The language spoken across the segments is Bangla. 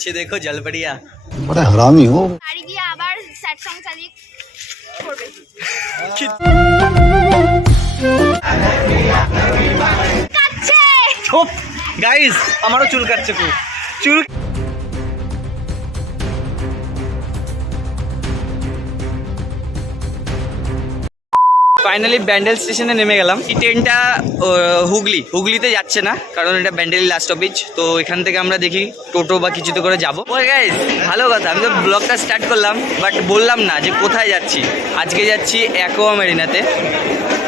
पीछे देखो जल बढ़िया बड़ा हरामी हो। বাড়ি গিয়ে আবার স্যাড সং চালিয়ে করবে। কাচ্ছে চুপ গাইস, আমারও চুল কাটছে খুব চুল। ফাইনালি ব্যান্ডেল স্টেশনে নেমে গেলাম। এই ট্রেনটা হুগলিতে যাচ্ছে না, কারণ এটা ব্যান্ডেল লাস্ট স্টপেজ। তো এখান থেকে আমরা দেখি টোটো বা কিছুতে করে যাবো। ওই গাইস, ভালো কথা, আমি তো ব্লগটা স্টার্ট করলাম বাট বললাম না যে কোথায় যাচ্ছি। আজকে যাচ্ছি অ্যাকোয়া মেরিনাতে,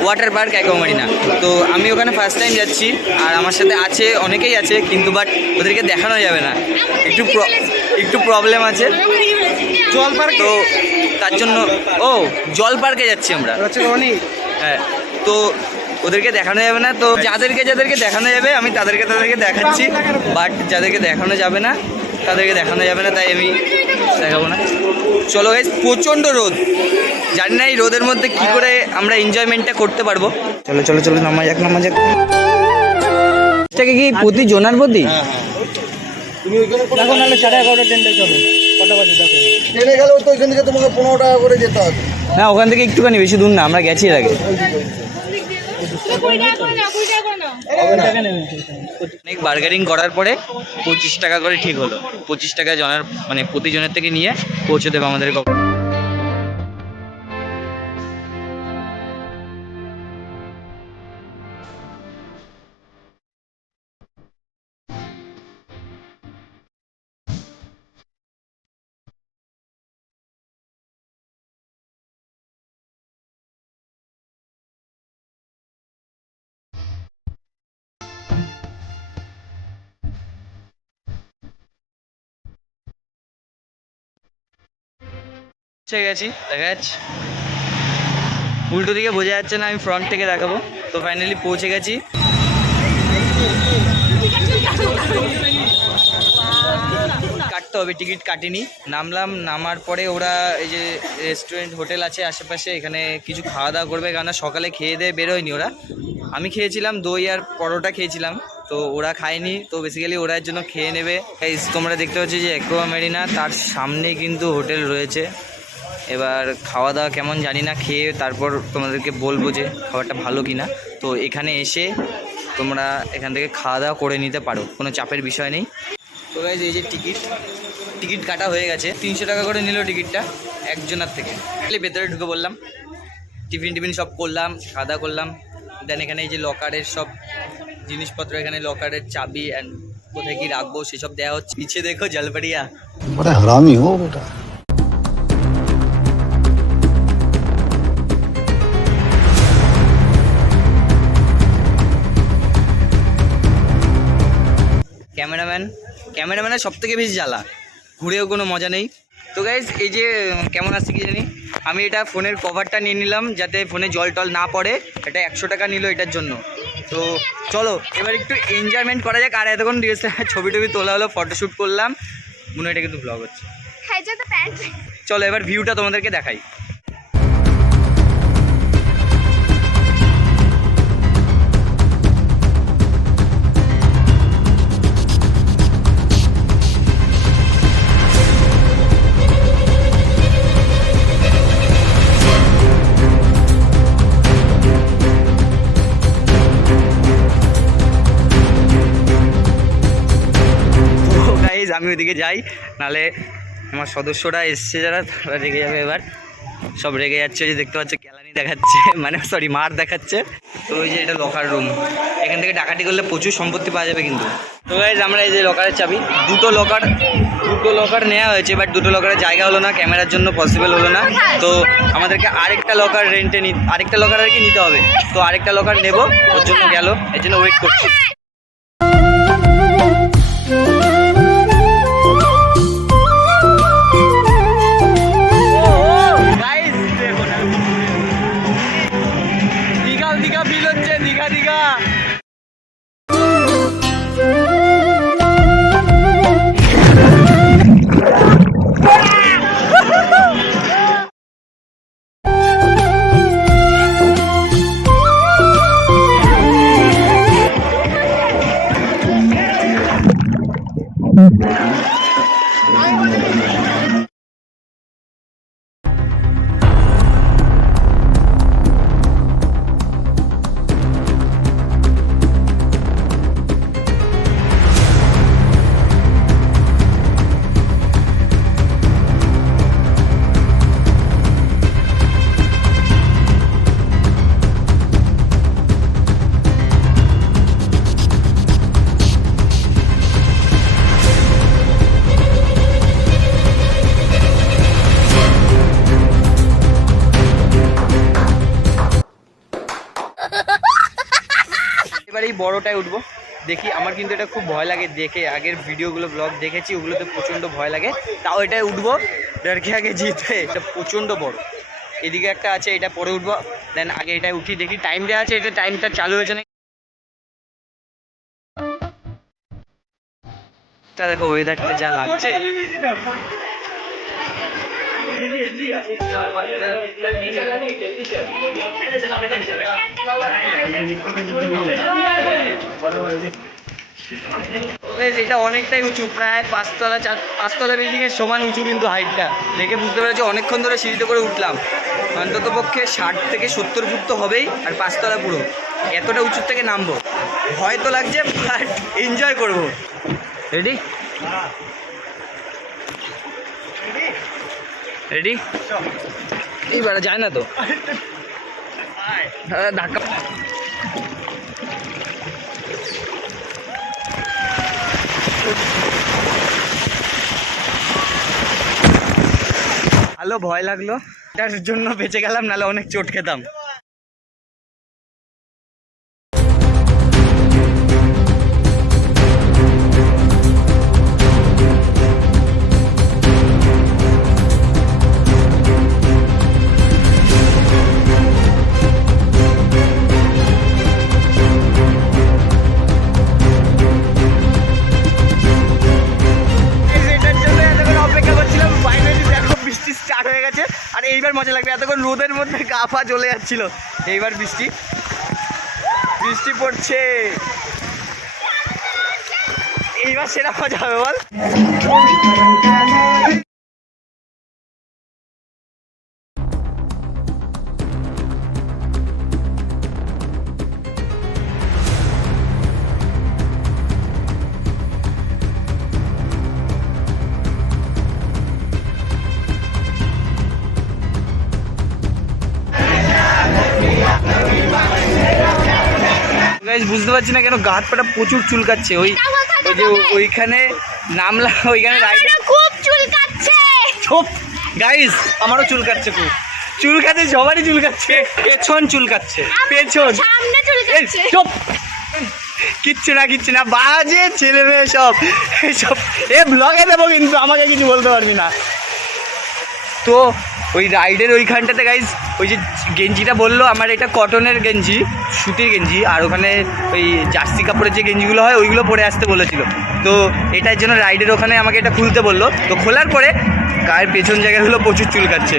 ওয়াটার পার্ক অ্যাকোয়া মেরিনা। তো আমি ওখানে ফার্স্ট টাইম যাচ্ছি, আর আমার সাথে আছে অনেকেই আছে, কিন্তু বাট ওদেরকে দেখানো যাবে না, একটু প্রবলেম আছে জল পার্ক। তো তার জন্য জল পার্কে যাচ্ছি আমরা। হ্যাঁ, তো ওদেরকে দেখানো যাবে না। তো যাদেরকে দেখানো যাবে আমি তাদেরকে দেখাচ্ছি, বাট যাদেরকে দেখানো যাবে না তাদেরকে দেখানো যাবে না, তাই আমি দেখাবো না। চলো গাইস, প্রচণ্ড রোদ, জানি না এই রোদের মধ্যে কি করে আমরা এনজয়মেন্টটা করতে পারবো। চলো নামা যাক। এটাকে কি প্রতি জোনার প্রতি? তুমি ওইখানে দেখো, নাহলে 11:30 ট্রেনটা চলো। কটা বাজে দেখো? ট্রেনে গেলেও তো ওইখান থেকে তোমাকে 15 টাকা করে যেতে হবে। না, ওখান থেকে একটুখানি, বেশি দূর না, আমরা গেছি এর আগে। অনেক বার্গেনিং করার পরে 25 টাকা করে ঠিক হলো। 25 টাকা জনের, মানে প্রতিজনের থেকে নিয়ে পৌঁছে দেবে আমাদের। গেছি, দেখা যাচ্ছে উল্টো দিকে বোঝা যাচ্ছে না, আমি ফ্রন্ট থেকে দেখাবো। তো ফাইনালি পৌঁছে গেছি। কাটতে হবে, টিকিট কাটিনি। নামার পরে ওরা এই যে রেস্টুরেন্ট হোটেল আছে আশেপাশে, এখানে কিছু খাওয়া দাওয়া করবে, কেন সকালে খেয়ে দিয়ে বেরোয়নি ওরা। আমি খেয়েছিলাম দই আর পরোটা খেয়েছিলাম, তো ওরা খায়নি। তো বেসিক্যালি ওরা এর জন্য খেয়ে নেবে। তোমরা দেখতে পাচ্ছ যে অ্যাকোয়া মেরিনা, তার সামনে কিন্তু হোটেল রয়েছে। এবার খাওয়া দাওয়া কেমন জানি না, খেয়ে তারপর তোমাদেরকে বলবো যে খাবারটা ভালো কিনা। তো এখানে এসে তোমরা এখান থেকে খাওয়া দাওয়া করে নিতে পারো, কোনো চাপের বিষয় নেই। তো গাইজ, এই যে টিকিট কাটা হয়ে গেছে। 300 টাকা করে নিল টিকিটটা একজনের থেকে। ভেতরে ঢুকে বললাম, টিফিন সব করলাম, খাওয়া দাওয়া করলাম। দেন এখানে এই যে লকারের সব জিনিসপত্র, এখানে লকারের চাবি অ্যান্ড কোথায় কি রাখবো সেসব দেওয়া হচ্ছে। পিছে দেখো জল बढ़िया। बड़ा हरामी हो बेटा। ক্যামেরাম্যানের সব থেকে বেশি জ্বালা, ঘুরেও কোনো মজা নেই। তো গাইজ, এই যে কেমন আসছে কি জানি, আমি এটা ফোনের কভারটা নিয়ে নিলাম যাতে ফোনে জল টল না পড়ে। এটা 100 টাকা নিল এটার জন্য। তো চলো এবার একটু এনজয়মেন্ট করা যাক। আর এতক্ষণ ছবি তোলা হলো, ফটোশ্যুট করলাম, মনে হয় এটা কিন্তু ব্লগ হচ্ছে। চলো এবার ভিউটা তোমাদেরকে দেখাই। আমি ওইদিকে যাই, নালে আমার সদস্যরা এসছে যারা, তারা রেগে যাবে। এবার সব রেগে যাচ্ছে, যে দেখতে পাচ্ছ কেলানি দেখাচ্ছে, মানে সরি মার দেখাচ্ছে। তো ওই যে এটা লকার রুম, এখান থেকে ডাকাতি করলে প্রচুর সম্পত্তি পাওয়া যাবে কিন্তু। তো গাইজ, আমরা এই যে লকারের চাবি, দুটো লকার নেওয়া হয়েছে, বাট দুটো লকারের জায়গা হলো না, ক্যামেরার জন্য পসিবল হলো না। তো আমাদেরকে আরেকটা লকার আরেকটা লকার আর কি নিতে হবে। তো আরেকটা লকার নেবো, ওর জন্য গেল, এর জন্য ওয়েট করছি। দীঘা বিল হচ্ছে, দীঘা এবার এই বড়টায় উঠবো, দেখি। আমার কিন্তু এটা খুব ভয় লাগে দেখে, আগের ভিডিওগুলো ব্লগ দেখেছি ওগুলোতে প্রচণ্ড ভয় লাগে, তাও এটায় উঠবো। ডরকে আগে জিতে, এটা প্রচণ্ড বড়। এদিকে একটা আছে, এটা পরে উঠবো, দেন আগে এটাই উঠি, দেখি টাইম দেওয়া আছে, এটা টাইমটা চালু হয়েছে না। দেখো ওয়েদারটা যা লাগছে, এটা অনেকটাই উঁচু, প্রায় 5তলা বিল্ডিং এর সমান উঁচু কিন্তু হাইটটা। দেখে বুঝতে পেরেছি অনেকক্ষণ ধরে সিঁড়িতে করে উঠলাম, অন্তত পক্ষে 60 থেকে 70 ফুট তো হবেই, আর 5তলা পুরো। এতটা উঁচুর থেকে নামবো, ভয় তো লাগছে বাট এনজয় করবো। রেডি রেডি এইবার যায় না তো ধাক্কা। ভালো ভয় লাগলো, এটার জন্য বেঁচে গেলাম, নাহলে অনেক চোট খেতাম। স্টার্ট হয়ে গেছে, আর এইবার মজা লাগবে। এতক্ষণ রোদের মধ্যে গা পা জ্বলে যাচ্ছিল, এইবার বৃষ্টি পড়ছে, এইবার সেটা মজা হবে বল। বুঝতে পারছি না কেন গা হাত পাটা প্রচুর চুলকাচ্ছে। ওই যে ওইখানে নামলাম, ওইখানে খুব চুলকাচ্ছে। চুপ গাইস, আমারও চুলকাচ্ছে খুব, চুলকাচ্ছে, সবারই চুলকাচ্ছে, পেছন চুলকাচ্ছে, পেছন সামনে চুলকাচ্ছে। চুপ, কিচ্ছু না বাজে ছেলে মেয়ে সব, এইসব এ ব্লগে দেবো কিন্তু আমাকে কিছু বলতে পারবি না। তো ওই রাইডের ওইখানটাতে গাইজ, ওই যে গেঞ্জিটা বললো আমার, এটা কটনের গেঞ্জি, সুতির গেঞ্জি, আর ওখানে ওই জার্সি কাপড়ের যে গেঞ্জিগুলো হয় ওইগুলো পরে আসতে বলেছিল। তো এটার জন্য রাইডের ওখানে আমাকে এটা খুলতে বললো, তো খোলার পরে গায়ের পেছন জায়গাগুলো প্রচুর চুলকাচ্ছে।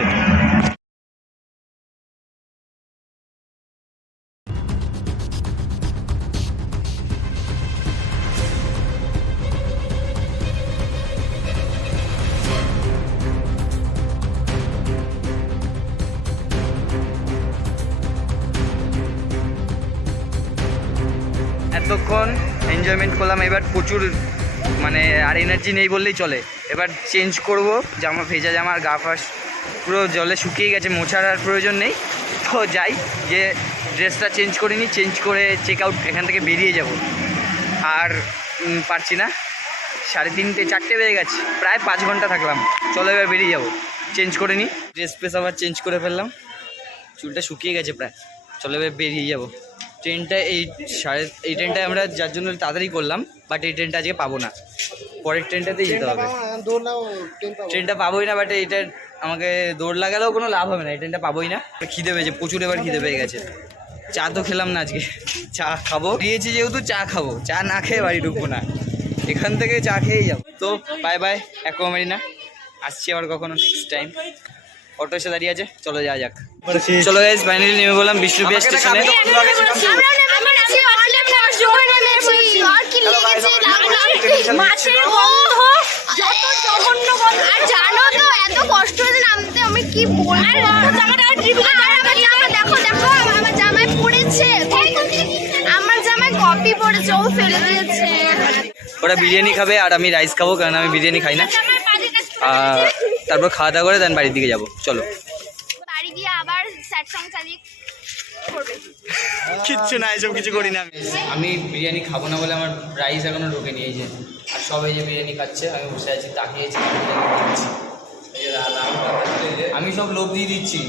এতক্ষণ এনজয়মেন্ট করলাম, এবার প্রচুর মানে আর এনার্জি নেই বললেই চলে। এবার চেঞ্জ করব, জামা ভেজা জামা, আর গা ফাস পুরো জলে শুকিয়ে গেছে, মোছার আর প্রয়োজন নেই। তো যাই, যে ড্রেসটা চেঞ্জ করে নিই, চেঞ্জ করে চেক আউট এখান থেকে বেরিয়ে যাব। আর পারছি না, 3:30 4টে বেজে গেছে, প্রায় 5 ঘন্টা থাকলাম। চলো এবার বেরিয়ে যাব, চেঞ্জ করে নিই। ড্রেস পেস আবার চেঞ্জ করে ফেললাম, চুলটা শুকিয়ে গেছে প্রায়। চলো এবার বেরিয়ে যাব। ট্রেনটা এই ট্রেনটায় আমরা যার জন্য তাড়াতাড়ি করলাম, বাট এই ট্রেনটা আজকে পাবো না, পরের ট্রেনটাতেই যেতে হবে। ট্রেনটা পাবোই না, বাট এইটা আমাকে দৌড় লাগালেও কোনো লাভ হবে না, এই ট্রেনটা পাবোই না। খিদে পেয়েছে প্রচুর, এবার খিদে পেয়ে গেছে। চা তো খেলাম না আজকে, চা খাবো দিয়েছি যেহেতু, চা খাবো, চা না খেয়ে বাড়ি ঢুকবো না, এখান থেকে চা খেয়েই যাবো। তো বাই বাই অ্যাকোয়ামারিনা, আসছি আবার কখনো নেক্সট টাইম। অটো এসে দাঁড়িয়ে আছে, চলো যাওয়া যাক। চলো গাইস, ফাইনালি নেমে বললাম বিষ্ণুপ্রিয়া স্টেশনে। মাছের যত জঘন্য কি বলবো জামাটা আমার জামা দেখো দেখো আমার জামায় পড়েছে আমার জামায় কপি পড়েছে ও ফেলে দিয়েছে ওরা বিরিয়ানি খাবে আর আমি রাইস খাবো, কারণ আমি বিরিয়ানি খাই না। জামার বাড়িটা আর তারপর খাওয়া দাওয়া করে দেন বাড়ির দিকে যাবো। চলো। বাড়ি গিয়ে আবার স্যাড সং চালিয়ে করবে কিচ্ছু না, এসব কিছু করি না আমি। আমি বিরিয়ানি খাবো না বলে আমার রাইস এখনো ঢোকে নিয়ে এই যে, আর সবাই যে বিরিয়ানি খাচ্ছে আমি বসে আছি তাকিয়েছি। আমি সব লোভ দিয়ে দিচ্ছি।